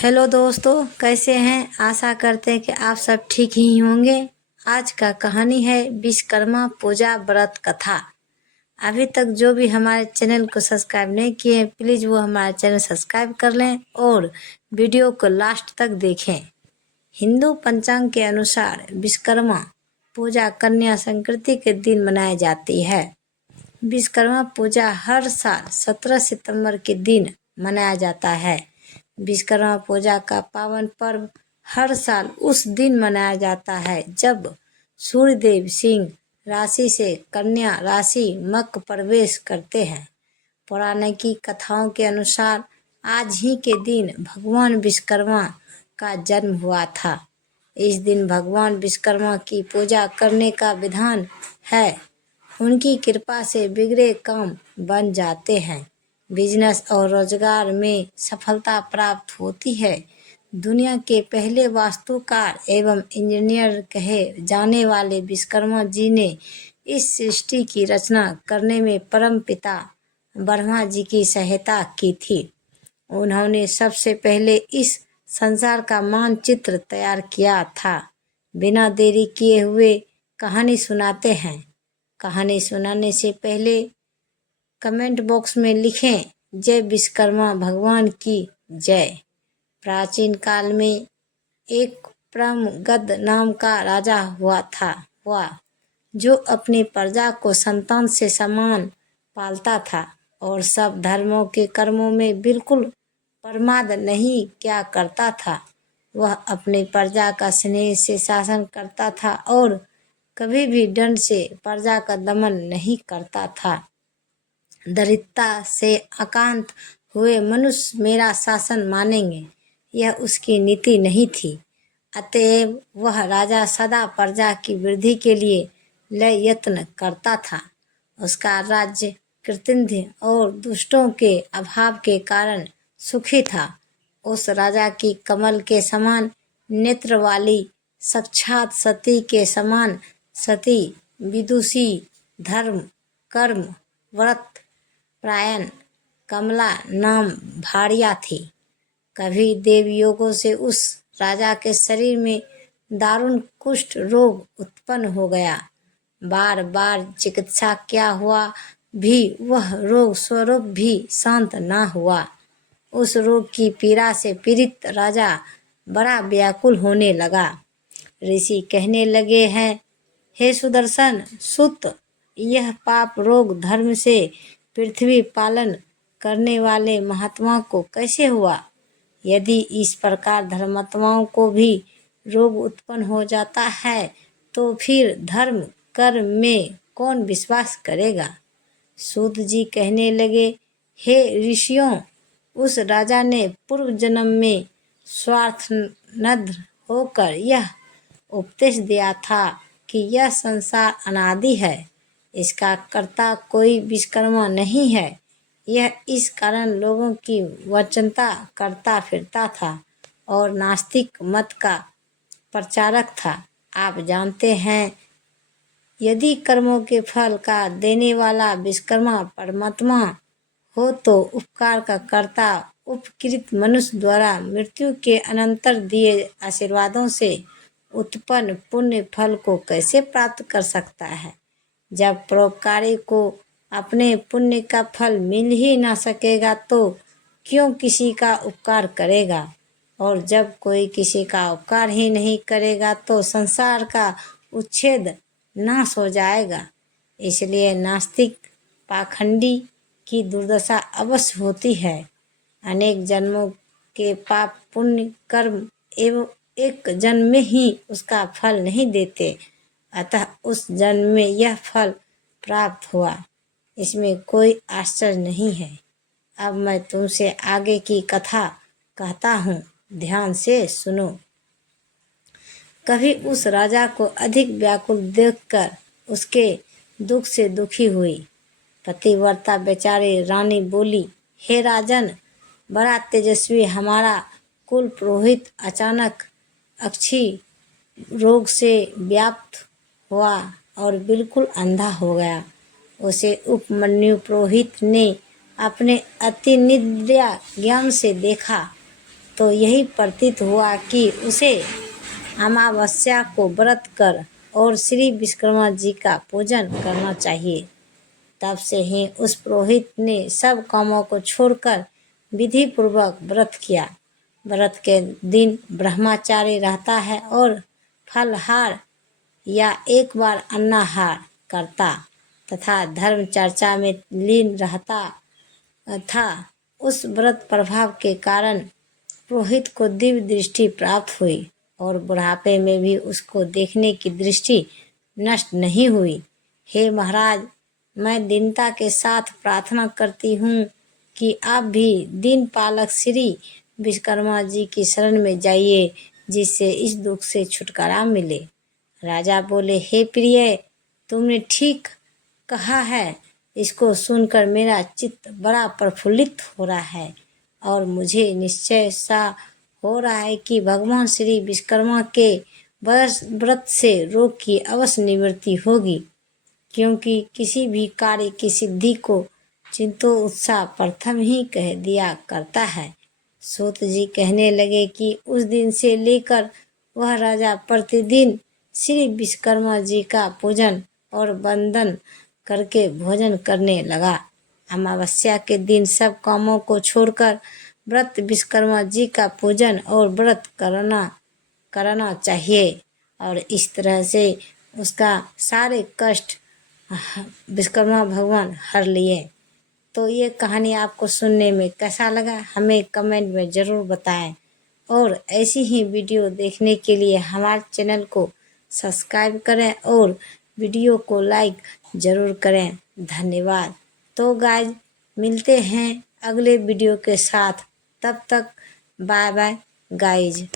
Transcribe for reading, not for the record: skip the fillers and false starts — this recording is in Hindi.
हेलो दोस्तों, कैसे हैं। आशा करते हैं कि आप सब ठीक ही होंगे। आज का कहानी है विश्वकर्मा पूजा व्रत कथा। अभी तक जो भी हमारे चैनल को सब्सक्राइब नहीं किए, प्लीज़ वो हमारे चैनल सब्सक्राइब कर लें और वीडियो को लास्ट तक देखें। हिंदू पंचांग के अनुसार विश्वकर्मा पूजा कन्या संक्रांति के दिन मनाई जाती है। विश्वकर्मा पूजा हर साल 17 सितंबर के दिन मनाया जाता है। विश्वकर्मा पूजा का पावन पर्व हर साल उस दिन मनाया जाता है जब सूर्यदेव सिंह राशि से कन्या राशि मकर प्रवेश करते हैं। पौराणिक कथाओं के अनुसार आज ही के दिन भगवान विश्वकर्मा का जन्म हुआ था। इस दिन भगवान विश्वकर्मा की पूजा करने का विधान है। उनकी कृपा से बिगड़े काम बन जाते हैं, बिजनेस और रोजगार में सफलता प्राप्त होती है। दुनिया के पहले वास्तुकार एवं इंजीनियर कहे जाने वाले विश्वकर्मा जी ने इस सृष्टि की रचना करने में परम पिता ब्रह्मा जी की सहायता की थी। उन्होंने सबसे पहले इस संसार का मानचित्र तैयार किया था। बिना देरी किए हुए कहानी सुनाते हैं। कहानी सुनाने से पहले कमेंट बॉक्स में लिखें जय विश्वकर्मा भगवान की जय। प्राचीन काल में एक प्रमगद नाम का राजा हुआ जो अपनी प्रजा को संतान से समान पालता था और सब धर्मों के कर्मों में बिल्कुल प्रमाद नहीं क्या करता था। वह अपनी प्रजा का स्नेह से शासन करता था और कभी भी दंड से प्रजा का दमन नहीं करता था। दरिद्रता से आक्रांत हुए मनुष्य मेरा शासन मानेंगे, यह उसकी नीति नहीं थी। अतएव वह राजा सदा प्रजा की वृद्धि के लिए लय यत्न करता था। उसका राज्य कृतघ्न और दुष्टों के अभाव के कारण सुखी था। उस राजा की कमल के समान नेत्र वाली, साक्षात सती के समान सती, विदुषी, धर्म कर्म व्रत प्रायण कमला नाम भार्या थी। कभी देवयोगों से उस राजा के शरीर में दारुण कुष्ठ रोग उत्पन्न हो गया। बार बार चिकित्सा क्या हुआ भी वह रोग स्वरूप भी शांत न हुआ। उस रोग की पीड़ा से पीड़ित राजा बड़ा व्याकुल होने लगा। ऋषि कहने लगे हैं, हे सुदर्शन सुत, यह पाप रोग धर्म से पृथ्वी पालन करने वाले महात्माओं को कैसे हुआ? यदि इस प्रकार धर्मात्माओं को भी रोग उत्पन्न हो जाता है तो फिर धर्म कर्म में कौन विश्वास करेगा? सूत जी कहने लगे, हे ऋषियों, उस राजा ने पूर्व जन्म में स्वार्थनद्र होकर यह उपदेश दिया था कि यह संसार अनादि है, इसका कर्ता कोई विश्वकर्मा नहीं है। यह इस कारण लोगों की वंचना करता फिरता था और नास्तिक मत का प्रचारक था। आप जानते हैं, यदि कर्मों के फल का देने वाला विश्वकर्मा परमात्मा हो तो उपकार का कर्ता उपकृत मनुष्य द्वारा मृत्यु के अनंतर दिए आशीर्वादों से उत्पन्न पुण्य फल को कैसे प्राप्त कर सकता है? जब परोपकारी को अपने पुण्य का फल मिल ही ना सकेगा तो क्यों किसी का उपकार करेगा? और जब कोई किसी का उपकार ही नहीं करेगा तो संसार का उच्छेद नाश हो जाएगा। इसलिए नास्तिक पाखंडी की दुर्दशा अवश्य होती है। अनेक जन्मों के पाप पुण्य कर्म एवं एक जन्म में ही उसका फल नहीं देते, अतः उस जन्म में यह फल प्राप्त हुआ, इसमें कोई आश्चर्य नहीं है। अब मैं तुमसे आगे की कथा कहता हूँ, ध्यान से सुनो। कभी उस राजा को अधिक व्याकुल देखकर उसके दुख से दुखी हुई। पतिव्रता बेचारी रानी बोली, हे राजन, बड़ा तेजस्वी हमारा कुल पुरोहित अचानक अक्षी रोग से व्याप्त हुआ और बिल्कुल अंधा हो गया। उसे उपमन्यु पुरोहित ने अपने अति निद्रा ज्ञान से देखा तो यही प्रतीत हुआ कि उसे अमावस्या को व्रत कर और श्री विश्वकर्मा जी का पूजन करना चाहिए। तब से ही उस पुरोहित ने सब कामों को छोड़कर विधि पूर्वक व्रत किया। व्रत के दिन ब्रह्मचारी रहता है और फलहार या एक बार अन्नाहार करता तथा धर्म चर्चा में लीन रहता था। उस व्रत प्रभाव के कारण पुरोहित को दिव्य दृष्टि प्राप्त हुई और बुढ़ापे में भी उसको देखने की दृष्टि नष्ट नहीं हुई। हे महाराज, मैं दीनता के साथ प्रार्थना करती हूँ कि आप भी दीन पालक श्री विश्वकर्मा जी की शरण में जाइए, जिससे इस दुख से छुटकारा मिले। राजा बोले, हे प्रिय, तुमने ठीक कहा है। इसको सुनकर मेरा चित्त बड़ा प्रफुल्लित हो रहा है और मुझे निश्चय सा हो रहा है कि भगवान श्री विश्वकर्मा के व्रत से रोग की अवश्य निवृत्ति होगी, क्योंकि किसी भी कार्य की सिद्धि को चिंतो उत्साह प्रथम ही कह दिया करता है। सूत जी कहने लगे कि उस दिन से लेकर वह राजा प्रतिदिन श्री विश्वकर्मा जी का पूजन और वंदन करके भोजन करने लगा। अमावस्या के दिन सब कामों को छोड़कर व्रत विश्वकर्मा जी का पूजन और व्रत करना चाहिए और इस तरह से उसका सारे कष्ट विश्वकर्मा भगवान हर लिए। तो ये कहानी आपको सुनने में कैसा लगा हमें कमेंट में ज़रूर बताएं और ऐसी ही वीडियो देखने के लिए हमारे चैनल को सब्सक्राइब करें और वीडियो को लाइक ज़रूर करें। धन्यवाद। तो गाइज, मिलते हैं अगले वीडियो के साथ। तब तक बाय बाय गाइज।